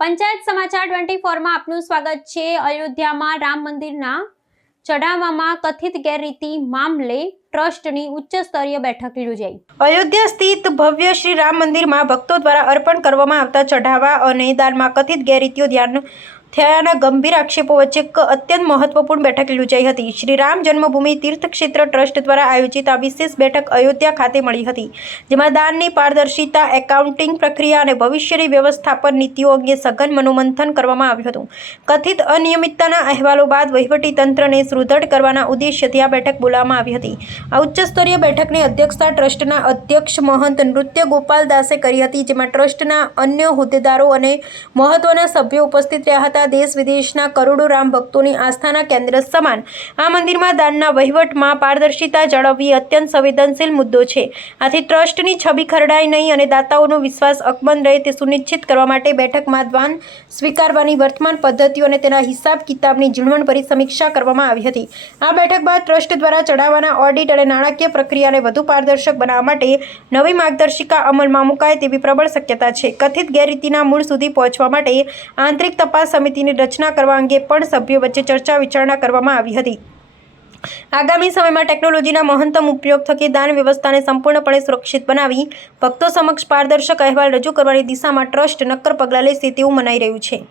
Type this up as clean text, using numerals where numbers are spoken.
પંચાયત સમાચાર 24 માં આપનું સ્વાગત છે। અયોધ્યામાં રામ મંદિરના ચઢાવવામાં કથિત ગેરરીતિ મામલે ટ્રસ્ટની ઉચ્ચ સ્તરીય બેઠક યોજાઈ। અયોધ્યા સ્થિત ભવ્ય શ્રી રામ મંદિરમાં ભક્તો દ્વારા અર્પણ કરવામાં આવતા ચઢાવા અને દાનમાં કથિત ગેરરીતિઓ ધ્યાન થયાના ગંભીર આક્ષેપો વચ્ચે અત્યંત મહત્વપૂર્ણ બેઠક યોજાઈ હતી। શ્રી રામ જન્મભૂમિ તીર્થક્ષેત્ર ટ્રસ્ટ દ્વારા આયોજિત આ વિશેષ બેઠક અયોધ્યા ખાતે મળી હતી, જેમાં દાનની પારદર્શિતા, એકાઉન્ટિંગ પ્રક્રિયા અને ભવિષ્યની વ્યવસ્થાપન નીતિઓ અંગે સઘન મનોમંથન કરવામાં આવ્યું હતું। કથિત અનિયમિતતાના અહેવાલો બાદ વહીવટી તંત્રને સુદૃઢ કરવાના ઉદ્દેશ્યથી આ બેઠક બોલાવવામાં આવી હતી। આ ઉચ્ચસ્તરીય બેઠકની અધ્યક્ષતા ટ્રસ્ટના અધ્યક્ષ મહંત નૃત્ય ગોપાલ દાસે કરી હતી, જેમાં ટ્રસ્ટના અન્ય હોદ્દેદારો અને મહત્વના સભ્યો ઉપસ્થિત રહ્યા હતા। દેશ વિદેશના કરોડો રામ ભક્તોની આસ્થાના કેન્દ્ર સમાન આ મંદિરમાં દાનના વહીવટમાં પારદર્શિતા જાળવવી અત્યંત સંવેદનશીલ મુદ્દો છે। આથી ટ્રસ્ટની છબી ખરડાય નહીં અને દાતાઓનો વિશ્વાસ અકબંધ રહે તે સુનિશ્ચિત કરવા માટે બેઠકમાં દાન સ્વીકારવાની વર્તમાન પદ્ધતિઓ અને તેના હિસાબ કિતાબની ઝીણવટભરી સમીક્ષા કરવામાં આવી હતી। આ બેઠક બાદ ટ્રસ્ટ દ્વારા ચઢાવાના ઓડિટ અને નાણાકીય પ્રક્રિયાને વધુ પારદર્શક બનાવવા માટે નવી માર્ગદર્શિકા અમલમાં મુકાય તેવી પ્રબળ શક્યતા છે। કથિત ગેરરીતિના મૂળ સુધી પહોંચવા માટે આંતરિક તપાસ સમિતિની રચના કરવા અંગે પણ સભ્યો વચ્ચે ચર્ચા વિચારણા કરવામાં આવી હતી। આગામી સમયમાં ટેકનોલોજીના મહત્તમ ઉપયોગ થકી દાન વ્યવસ્થાને સંપૂર્ણપણે સુરક્ષિત બનાવી ભક્તો સમક્ષ પારદર્શક અહેવાલ રજૂ કરવાની દિશામાં ટ્રસ્ટ નક્કર પગલાં લેશે તેવું મનાઈ રહ્યું છે।